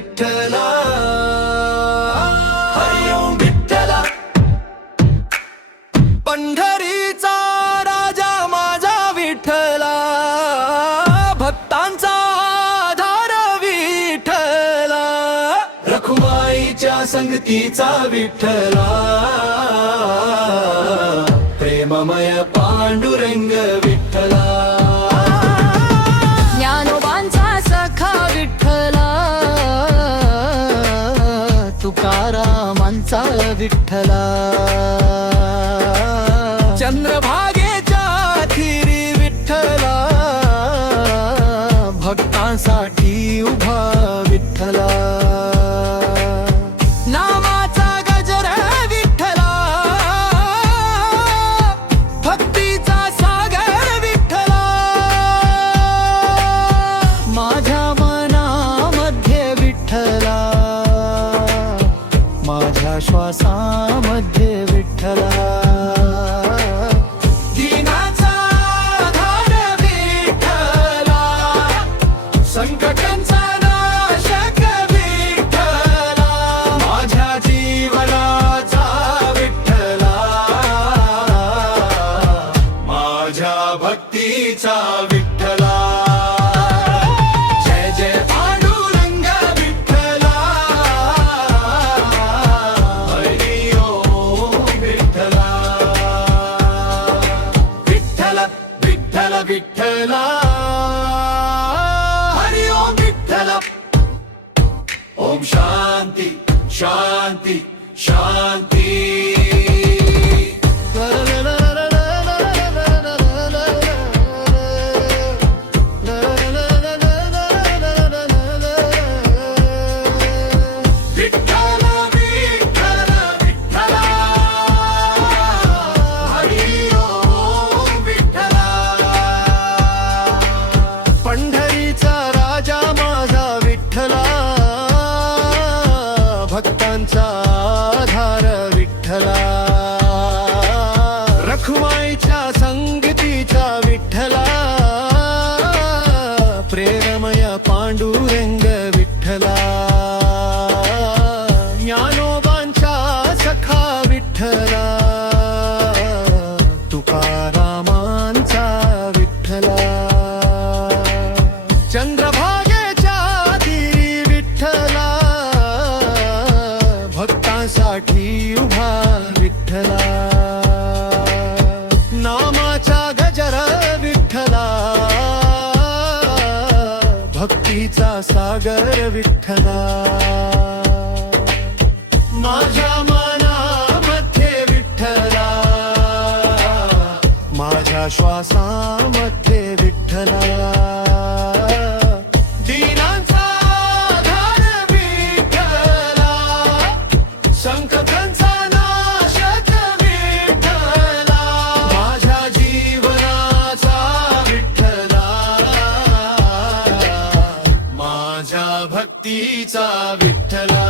विठ्ठला, हरी ओम विठ्ठला. पंढरीचा राजा माझा विठ्ठला, भक्तांचा आधार विठ्ठला, रखुमाईच्या संगतीचा विठ्ठला, प्रेममय पांडुरंग विठ्ठला. ज्ञानोबांचा सखा विठ्ठला, तुकारामांचा विठ्ठला, चंद्रभागेच्या थिरी विठ्ठला, भक्तांसाठी उभा विठ्ठला. नामाचा गजर विठ्ठला, भक्तीचा सागर विठ्ठला, माझ्या मनामध्ये विठ्ठला, माझ्या श्वासामध्ये विठ्ठला. दीनाचा आधार विठ्ठला, संकटांचा नाशक विठ्ठला, माझ्या जीवनाचा विठ्ठला, माझ्या भक्तीचा विठ्ठला. जय जय पांडुरंग विठ्ठला, हरी ओम विठ्ठला. विठ्ठल विठ्ठल विठ्ठला, हरी ओम विठ्ठला. ओम शांती शांती शांती. विठ्ठल विठ्ठल विठ्ठला, हरी ओम विठ्ठला. पंढरीचा राजा माझा विठ्ठला, भक्तांचा आधार विठ्ठला, रखुमाईच्या संगतीचा विठ्ठला, प्रेममय पांडुरंग विठ्ठला. ज्ञानोबांचा सखा विठ्ठला, तुकारामांचा विठ्ठला, चंद्रभागेच्या तीरी विठ्ठला, भक्तांसाठी उभा विठ्ठला. नामाचा गजर विठ्ठला, भक्तीचा सागर विठ्ठला. माझ्या मनामध्ये विठ्ठला, माझ्या श्वासामध्ये विठ्ठला. दीनांचा आधार विठ्ठला, संकटांचा नाशक विठ्ठला, माझ्या जीवनाचा विठ्ठला, माझ्या भक्तीचा विठ्ठला.